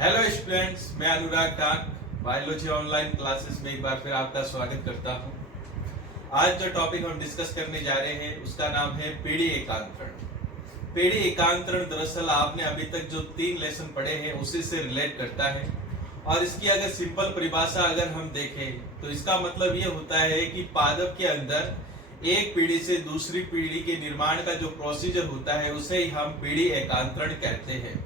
Hello students, मैं अनुराग काक biology online classes में एक बार फिर आपका स्वागत करता हूं। आज जो टॉपिक हम डिस्कस करने जा रहे हैं उसका नाम है पीढ़ी एकांतरण। पीढ़ी एकांतरण दरअसल आपने अभी तक जो 3 लेसन पढ़े हैं उसी से रिलेट करता है और इसकी अगर सिंपल परिभाषा अगर हम देखें तो इसका मतलब ये होता है कि पादप के अंदर एक पीढ़ी से दूसरी पीढ़ी के निर्माण का जो प्रोसीजर होता है उसे ही हम पीढ़ी एकांतरण कहते हैं।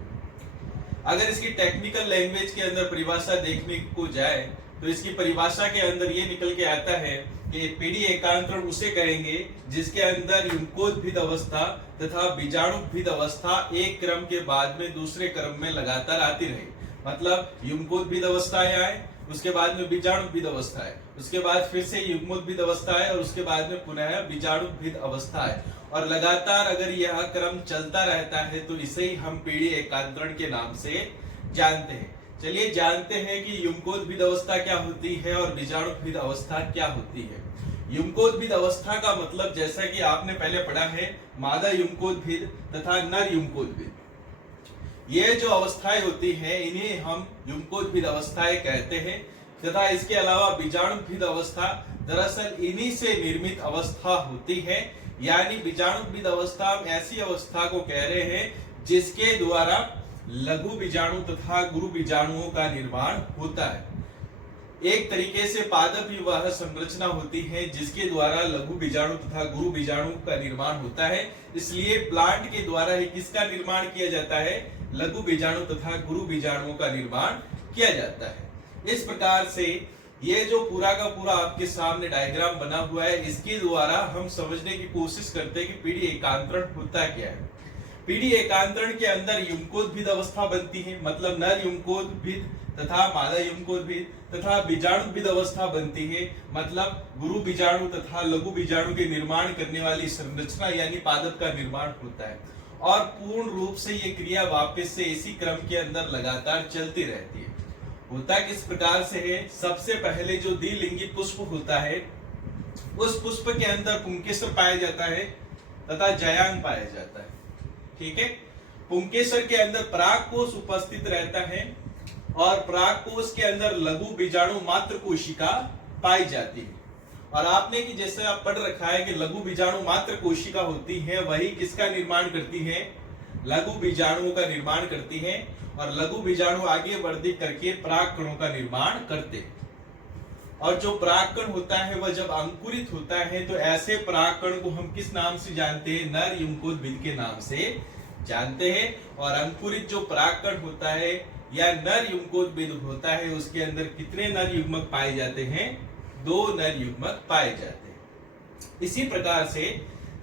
अगर इसकी टेक्निकल लैंग्वेज के अंदर परिभाषा देखने को जाए तो इसकी परिभाषा के अंदर ये निकल के आता है कि पीढ़ी एकांतरण उसे कहेंगे जिसके अंदर युग्मोद्भिद अवस्था तथा बीजाणुभिद अवस्था एक क्रम के बाद में दूसरे क्रम में लगातार आती रहे। मतलब युग्मोद्भिद अवस्थाएं आए, उसके बाद में बीजाणुभिद अवस्था है, उसके बाद फिर से युग्मोद्भिद अवस्था है और उसके बाद में पुनः बीजाणुभिद अवस्था है और लगातार अगर यह क्रम चलता रहता है तो इसे ही हम पीढ़ी एकांतरण के नाम से जानते हैं। चलिए जानते हैं कि युग्मोद्भिद अवस्था क्या होती है और बीजाणुभिद अवस्था क्या होती है। युग्मोद्भिद अवस्था का मतलब जैसा कि आपने पहले पढ़ा है मादा युग्मोद्भिद तथा नर युग्मोद्भिद, ये जो अवस्थाएं होती हैं इन्हें हम युग्मोद्भिद अवस्थाएं कहते हैं तथा इसके अलावा बीजाणुभिद अवस्था दरअसल इन्हीं से निर्मित अवस्था होती है। यानी बीजाणुभिद अवस्था हम ऐसी अवस्था को कह रहे हैं जिसके द्वारा लघु बीजाणु तथा गुरु बीजाणुओं का निर्माण होता है। एक तरीके से पादप ही वह संरचना होती है जिसके द्वारा लघु बीजाणु तथा गुरु बीजाणु का निर्माण होता है। इसलिए प्लांट के द्वारा ही किसका निर्माण किया जाता है? लघु बीजाणु तथा गुरु बीजाणुओं का निर्माण किया जाता है। इस प्रकार से ये जो पूरा का पूरा आपके सामने डायग्राम बना हुआ है इसके द्वारा हम समझने की कोशिश करते हैं कि पीढ़ी एकांतरण होता क्या है। पीढ़ी एकांतरण के अंदर युग्मोद्भिद अवस्था बनती है, मतलब नर युग्मोद्भिद तथा मादा युग्मोद्भिद तथा बीजाणुभिद अवस्था बनती है, मतलब गुरु बीजाणु तथा लघु बीजाणु के निर्माण करने वाली संरचना यानी पादप का निर्माण होता है और पूर्ण रूप से ये क्रिया वापस से इसी क्रम के अंदर लगातार चलती रहती है। होता किस प्रकार से है? सबसे पहले जो द्विलिंगी पुष्प होता है उस पुष्प के अंदर पुंकेसर पाया जाता है तथा जयांग पाया जाता है। ठीक है, पुंकेसर के अंदर परागकोश उपस्थित रहता है और परागकोश के अंदर लघु बीजाणु मात्र कोशिका पाई जाती है। और आपने कि जैसे आप पढ़ रखा है कि लघु बीजाणु मात्र कोशिका होती है वही किसका निर्माण करती है? लघु बीजाणुओं का निर्माण करती है और लघु बीजाणु आगे वृद्धि करके परागकणों का निर्माण करते हैं। और जो परागकण होता है वह जब अंकुरित होता है तो ऐसे परागकण को हम किस नाम से जानते हैं? नर युग्मोद्भिद के नाम से जानते हैं। और अंकुरित जो परागकण होता है या नर युग्मोद्भिद होता है उसके अंदर कितने नर युग्मक पाए जाते हैं? 2 नर युग्मक पाए जाते हैं। इसी प्रकार से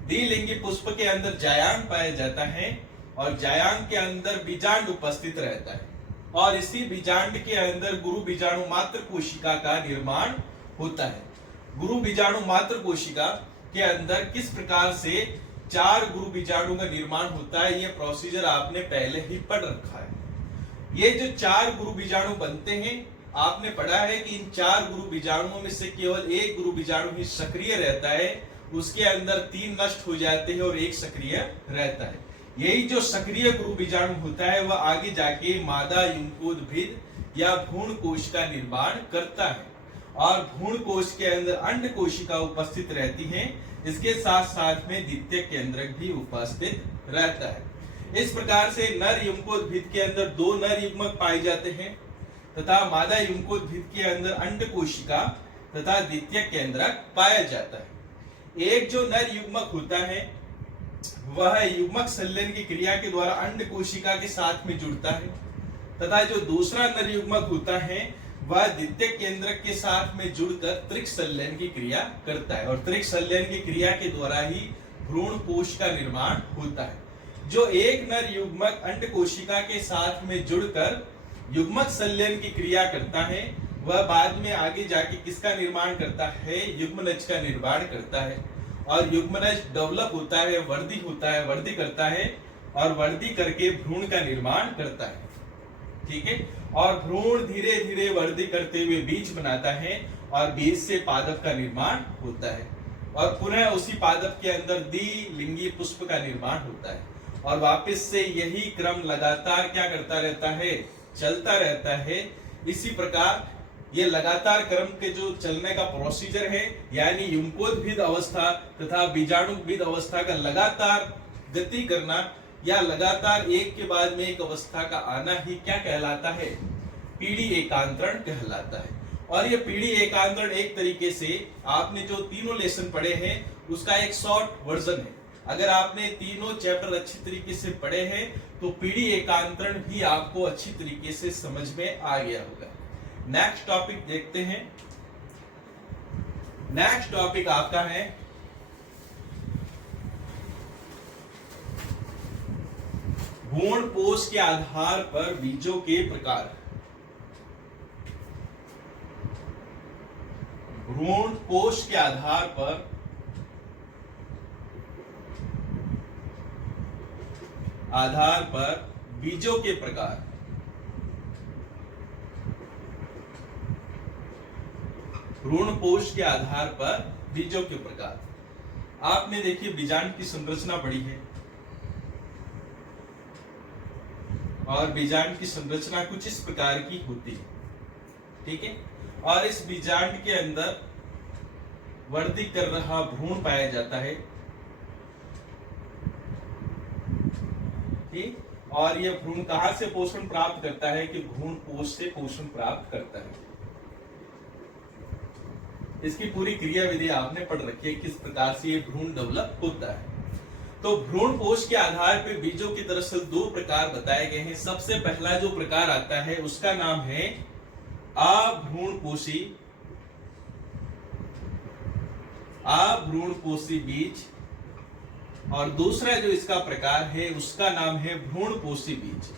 द्विलिंगी पुष्प के अंदर जायांग पाया जाता है और जायांग के अंदर बीजांड उपस्थित रहता है और इसी बीजांड के अंदर गुरु बीजाणु मात्र कोशिका का निर्माण होता है। गुरु बीजाणु मात्र कोशिका के अंदर किस प्रकार से 4 गुरु बीजाणु का निर्माण होता है ये प्रोसीजर आपने पहले ही पढ़ रखा है। ये जो 4 गुरु बीजाणु बनते हैं आपने पढ़ा है कि इन 4 गुरु बीजाणुओं में से केवल एक गुरु बीजाणु ही सक्रिय रहता है, उसके अंदर 3 नष्ट हो जाते हैं और एक सक्रिय रहता है। यही जो सक्रिय गुरु बीजाणु होता है वह आगे जाके मादा युग्मोद्भिद या भ्रूण कोश का निर्माण करता है और भ्रूण कोश के अंदर अंड कोशिका उपस्थित रहती है। इसके साथ साथ में द्वितीयक केंद्रक भी उपस्थित रहता है। इस प्रकार से नर युग्मोद्भिद के अंदर 2 नर युग्मक पाए जाते हैं तथा मादा युग्मोद्भिद के अंदर अंड कोशिका तथा द्वितीयक केंद्रक पाया जाता है। एक जो नर युग्मक होता है वह युग्मक संलयन की क्रिया के द्वारा अंड कोशिका के साथ में जुड़ता है तथा जो दूसरा नर युग्मक होता है वह द्वितीयक केंद्रक के साथ में जुड़कर त्रिक संलयन की क्रिया करता है और त्रिक संलयन की क्रिया के द्वारा ही भ्रूण कोश का निर्माण होता है। जो एक नर युग्मक अंड कोशिका के साथ में जुड़कर युग्मक संलयन की क्रिया करता है वह बाद में आगे जाके किसका निर्माण करता है? युग्मनज का निर्माण करता है और युग्मनज डेवलप होता है, वृद्धि करता है और वृद्धि करके भ्रूण का निर्माण करता है। ठीक है, और भ्रूण धीरे धीरे वृद्धि करते हुए बीज बनाता है और बीज से पादप का निर्माण होता है और पुनः उसी पादप के अंदर द्विलिंगी पुष्प का निर्माण होता है और वापस से यही क्रम लगातार क्या करता रहता है? चलता रहता है। इसी प्रकार ये लगातार क्रम के जो चलने का प्रोसीजर है, यानी युग्मकोद्भिद अवस्था तथा बीजाणुविद अवस्था का लगातार गति करना या लगातार एक के बाद में एक अवस्था का आना ही क्या कहलाता है? पीढ़ी एकांतरण कहलाता है। और ये पीढ़ी एकांतरण एक तरीके से आपने जो तीनों लेसन पढ़े हैं उसका एक शॉर्ट वर्जन है। अगर आपने तीनों चैप्टर अच्छी तरीके से पढ़े हैं तो पीढ़ी एकांतरण भी आपको अच्छी तरीके से समझ में आ गया होगा। नेक्स्ट टॉपिक देखते हैं। नेक्स्ट टॉपिक आपका है भ्रूण कोश के आधार पर बीजों के प्रकार। भ्रूण कोश के आधार पर बीजों के प्रकार। भ्रूण कोश के आधार पर बीजों के प्रकार। आपने देखिए बीजांड की संरचना पढ़ी है और बीजांड की संरचना कुछ इस प्रकार की होती है, ठीक है। और इस बीजांड के अंदर वृद्धि कर रहा भ्रूण पाया जाता है, ठीक। और यह भ्रूण कहां से पोषण प्राप्त करता है? कि भ्रूण कोश से पोषण प्राप्त करता है। इसकी पूरी क्रिया विधि आपने पढ़ रखी है, किस प्रकार से ये भ्रूण डेवलप होता है। तो भ्रूण कोश के आधार पर बीजों की दरअसल दो प्रकार बताए गए हैं। सबसे पहला जो प्रकार आता है उसका नाम है अभ्रूणपोषी बीज, और दूसरा जो इसका प्रकार है उसका नाम है भ्रूणपोषी बीज।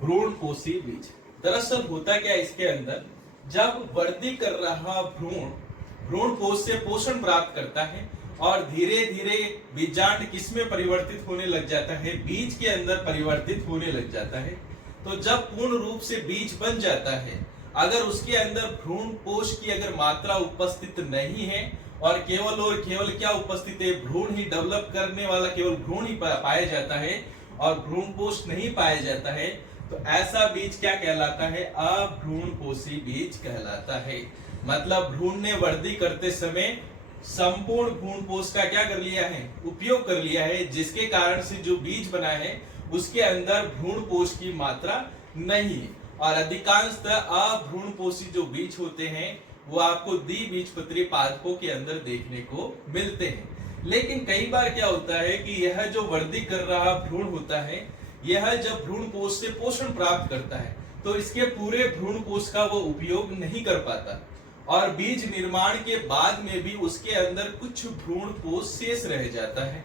भ्रूणपोषी बीज दरअसल होता क्या इसके अंदर, जब वृद्धि कर रहा भ्रूण कोश से पोषण प्राप्त करता है और धीरे धीरे बीजांड किसमें परिवर्तित होने लग जाता है? बीज के अंदर परिवर्तित होने लग जाता है। तो जब पूर्ण रूप से बीज बन जाता है, अगर उसके अंदर भ्रूण कोश की अगर मात्रा उपस्थित नहीं है और केवल क्या उपस्थित है? भ्रूण ही डेवलप करने वाला केवल भ्रूण ही पाया जाता है और भ्रूण कोश नहीं पाया जाता है, तो ऐसा बीज क्या कहलाता है? अभ्रूणपोषी बीज कहलाता है। मतलब भ्रूण ने वृद्धि करते समय संपूर्ण भ्रूण कोश का क्या कर लिया है? उपयोग कर लिया है, जिसके कारण से जो बीज बना है उसके अंदर भ्रूण कोश की मात्रा नहीं है। और अधिकांशतः अभ्रूणपोषी जो बीज होते हैं वो आपको द्विबीजपत्री पादपों के अंदर देखने को मिलते हैं। लेकिन कई बार क्या होता है कि यह जो वृद्धि कर रहा भ्रूण होता है, यह जब भ्रूण कोश से पोषण प्राप्त करता है तो इसके पूरे भ्रूण कोश का वो उपयोग नहीं कर पाता और बीज निर्माण के बाद में भी उसके अंदर कुछ भ्रूण कोश शेष रह जाता है।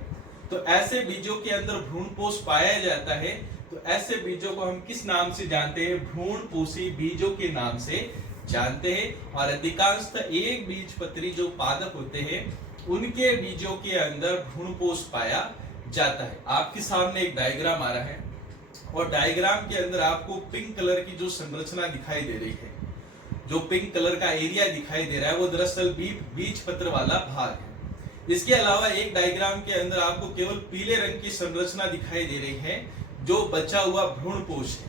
तो ऐसे बीजों के अंदर भ्रूण कोश पाया जाता है, तो ऐसे बीजों को हम किस नाम से जानते हैं? भ्रूणपोषी बीजों के नाम से जानते हैं। और अधिकांशतः एक बीजपत्री जो पादप होते हैं उनके बीजों के अंदर भ्रूण कोश पाया जाता है। आपके सामने एक डायग्राम आ रहा है और डायग्राम के अंदर आपको पिंक कलर की जो संरचना दिखाई दे रही है, जो पिंक कलर का एरिया दिखाई दे रहा है वो दरअसल बीजपत्र वाला भाग है। इसके अलावा एक डायग्राम के अंदर आपको केवल पीले रंग की संरचना दिखाई दे रही है जो बचा हुआ भ्रूणपोष है।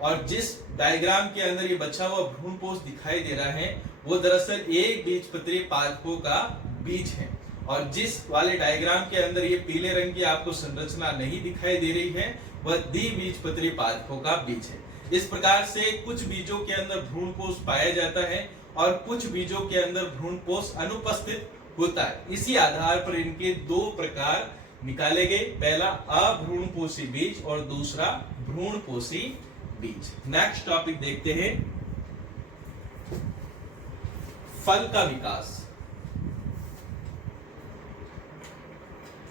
और जिस डायग्राम के अंदर ये बचा हुआ भ्रूणपोष दिखाई दे रहा है वो दरअसल एक बीजपत्री पादपों का बीज है। और जिस वाले डायग्राम के अंदर ये पीले रंग की आपको संरचना नहीं दिखाई दे रही है वह द्विबीजपत्री पादपों का बीज है। इस प्रकार से कुछ बीजों के अंदर भ्रूणपोष पाया जाता है और कुछ बीजों के अंदर भ्रूणपोष अनुपस्थित होता है। इसी आधार पर इनके दो प्रकार निकाले गए, पहला अभ्रूणपोषी बीज और दूसरा भ्रूणपोषी बीज। नेक्स्ट टॉपिक देखते हैं, फल का विकास।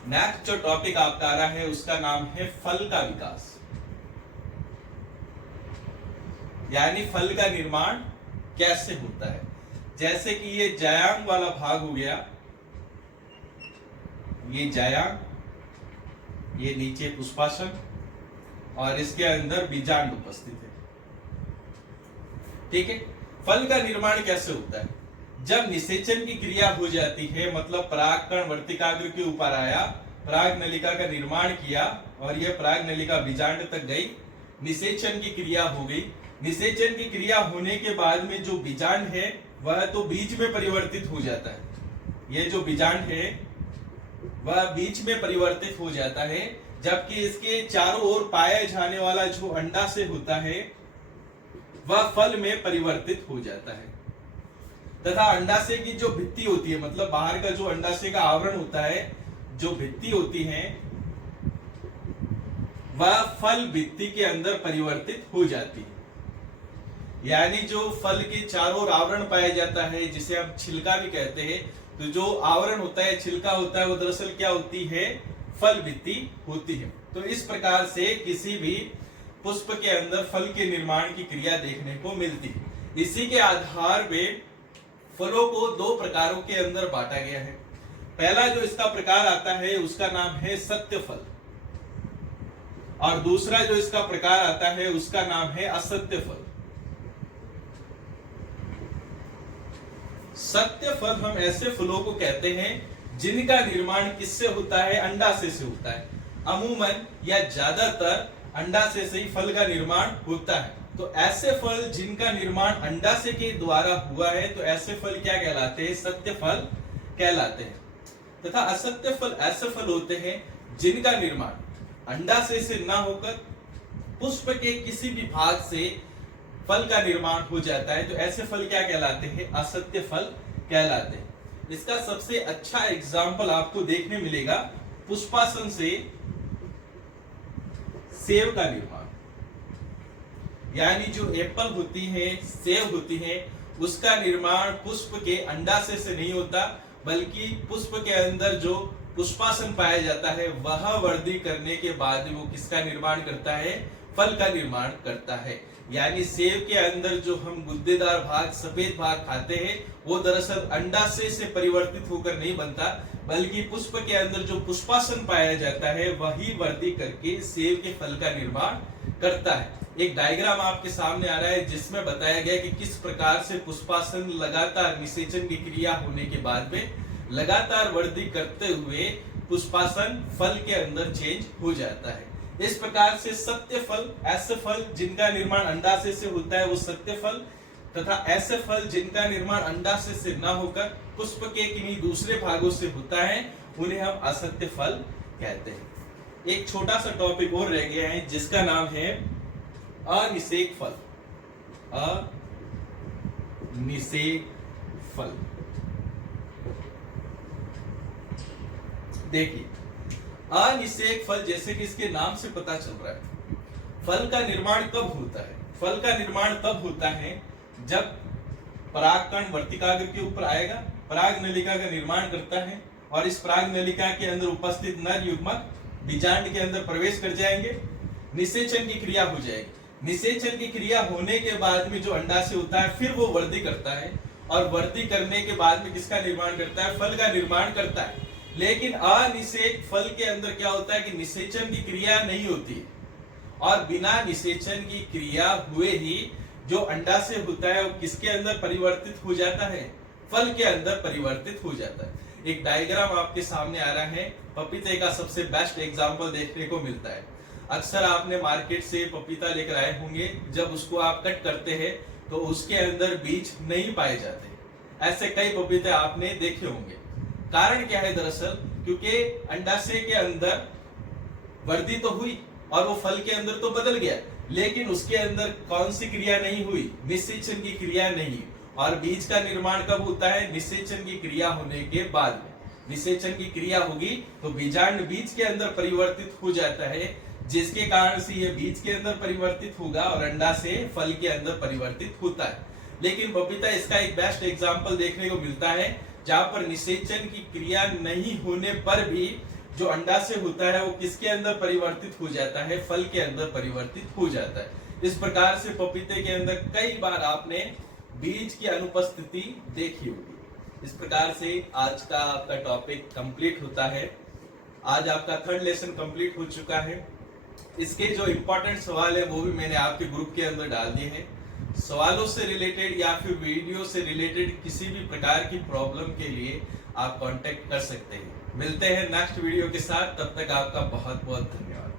नेक्स्ट जो टॉपिक आपका आ रहा है उसका नाम है फल का विकास, यानी फल का निर्माण कैसे होता है। जैसे कि ये जायांग वाला भाग हो गया, ये जायांग, ये नीचे पुष्पासन और इसके अंदर बीजांड उपस्थित है। ठीक है। फल का निर्माण कैसे होता है? जब निषेचन की क्रिया हो जाती है, मतलब परागकण वर्तिकाग्र के ऊपर आया पराग नलिका का निर्माण किया और यह पराग नलिका बीजांड तक गई, निषेचन की क्रिया हो गई। निषेचन की क्रिया होने के बाद में जो बीजांड है वह तो बीज में परिवर्तित हो जाता है। यह जो बीजांड है वह बीज में परिवर्तित हो जाता है, जबकि इसके चारों ओर पाया जाने वाला जो अंडाशय होता है वह फल में परिवर्तित हो जाता है। तथा अंडाशय की जो भित्ति होती है, मतलब बाहर का जो अंडाशय का आवरण होता है, जो भित्ति होती है वह फल भित्ति के अंदर परिवर्तित हो जाती है। यानी जो फल के चारों ओर आवरण पाया जाता है, जिसे हम छिलका भी कहते हैं, तो जो आवरण होता है, छिलका होता है, वो दरअसल क्या होती है? फल भित्ति होती है। तो इस प्रकार से किसी भी पुष्प के अंदर फल के निर्माण की क्रिया देखने को मिलती है। इसी के आधार पे फलों को दो प्रकारों के अंदर बांटा गया है। पहला जो इसका प्रकार आता है उसका नाम है सत्य फल, और दूसरा जो इसका प्रकार आता है उसका नाम है असत्य फल। सत्य फल हम ऐसे फलों को कहते हैं जिनका निर्माण किससे होता है? अंडाशय से होता है। अमूमन या ज्यादातर अंडाशय से ही फल का निर्माण होता है। तो ऐसे फल जिनका निर्माण अंडाशय के द्वारा हुआ है, तो ऐसे फल क्या कहलाते हैं? सत्य फल कहलाते हैं। तथा असत्य फल ऐसे फल होते हैं जिनका निर्माण अंडाशय से ना होकर पुष्प के किसी भी भाग से फल का निर्माण हो जाता है, तो ऐसे फल क्या कहलाते हैं? असत्य फल कहलाते हैं। इसका सबसे अच्छा एग्जाम्पल आपको देखने मिलेगा पुष्पासन से सेब का निर्माण। यानी जो एप्पल होती है, सेब होती है, उसका निर्माण पुष्प के अंडाशय से नहीं होता, बल्कि पुष्प के अंदर जो पुष्पासन पाया जाता है वह वृद्धि करने के बाद वो किसका निर्माण करता है? फल का निर्माण करता है। यानी सेब के अंदर जो हम गुद्देदार भाग, सफेद भाग खाते हैं, वो दरअसल अंडाशय से परिवर्तित होकर नहीं बनता, बल्कि पुष्प के अंदर जो पुष्पासन पाया जाता है वही वृद्धि करके सेब के फल का निर्माण करता है। एक डायग्राम आपके सामने आ रहा है जिसमें बताया गया कि किस प्रकार से पुष्पासन लगातार निषेचन की क्रिया होने के बाद में लगातार वृद्धि करते हुए पुष्पासन फल के अंदर चेंज हो जाता है। इस प्रकार से सत्य फल, ऐसे फल जिनका निर्माण अंडाशय से होता है वो सत्य फल, तथा ऐसे फल जिनका निर्माण अंडाशय से न होकर पुष्प के किन्हीं दूसरे भागों से होता है, उन्हें हम असत्य फल कहते हैं। एक छोटा सा टॉपिक और रह गया है जिसका नाम है अनिषेक फल। अनिषेक फल। देखिए, अनिषेक फल जैसे कि इसके नाम से पता चल रहा है, फल का निर्माण कब होता है? फल का निर्माण तब होता है जब परागकण वर्तिकाग्र के ऊपर आएगा, पराग नलिका का निर्माण करता है, और इस पराग नलिका के अंदर उपस्थित नर युग्मक बीजांड के अंदर प्रवेश कर जाएंगे, निषेचन की क्रिया हो जाएगी। निषेचन की क्रिया होने के बाद में जो अंडाशय होता है फिर वो वृद्धि करता है, और वृद्धि करने के बाद में किसका निर्माण करता है? फल का निर्माण करता है। लेकिन अनिषेक फल के अंदर क्या होता है कि निषेचन की क्रिया नहीं होती, और बिना निषेचन की क्रिया हुए ही जो अंडाशय होता है वो किसके अंदर परिवर्तित हो जाता है? फल के अंदर परिवर्तित हो जाता है। एक डायग्राम आपके सामने आ रहा है, पपीते का सबसे बेस्ट एग्जांपल देखने को मिलता है। अक्सर आपने मार्केट से पपीता लेकर आए होंगे, जब उसको आप कट करते हैं तो उसके अंदर बीज नहीं पाए जाते। ऐसे कई पपीते आपने देखे होंगे। कारण क्या है? दरअसल क्योंकि अंडाशय के अंदर वृद्धि तो हुई और वो फल के अंदर तो बदल गया, लेकिन उसके अंदर कौन सी क्रिया नहीं हुई? निषेचन की क्रिया नहीं। और बीज का निर्माण कब होता है? निषेचन की क्रिया होने के बाद में। निषेचन की क्रिया होगी तो बीजांड बीज के अंदर परिवर्तित हो जाता है, जिसके कारण से ये बीज के अंदर परिवर्तित होगा और अंडाशय फल के अंदर परिवर्तित होता है। लेकिन पपीता इसका एक बेस्ट एग्जाम्पल देखने को मिलता है, जहां पर निषेचन की क्रिया नहीं होने पर भी जो अंडाशय होता है वो किसके अंदर परिवर्तित हो जाता है? फल के अंदर परिवर्तित हो जाता है। इस प्रकार से पपीते के अंदर कई बार आपने बीज की अनुपस्थिति देखी होगी। इस प्रकार से आज का आपका टॉपिक कंप्लीट होता है। आज आपका थर्ड लेसन कंप्लीट हो चुका है। इसके जो इम्पोर्टेंट सवाल है वो भी मैंने आपके ग्रुप के अंदर डाल दिए हैं। सवालों से रिलेटेड या फिर वीडियो से रिलेटेड किसी भी प्रकार की प्रॉब्लम के लिए आप कांटेक्ट कर सकते हैं। मिलते हैं नेक्स्ट वीडियो के साथ, तब तक आपका बहुत बहुत धन्यवाद।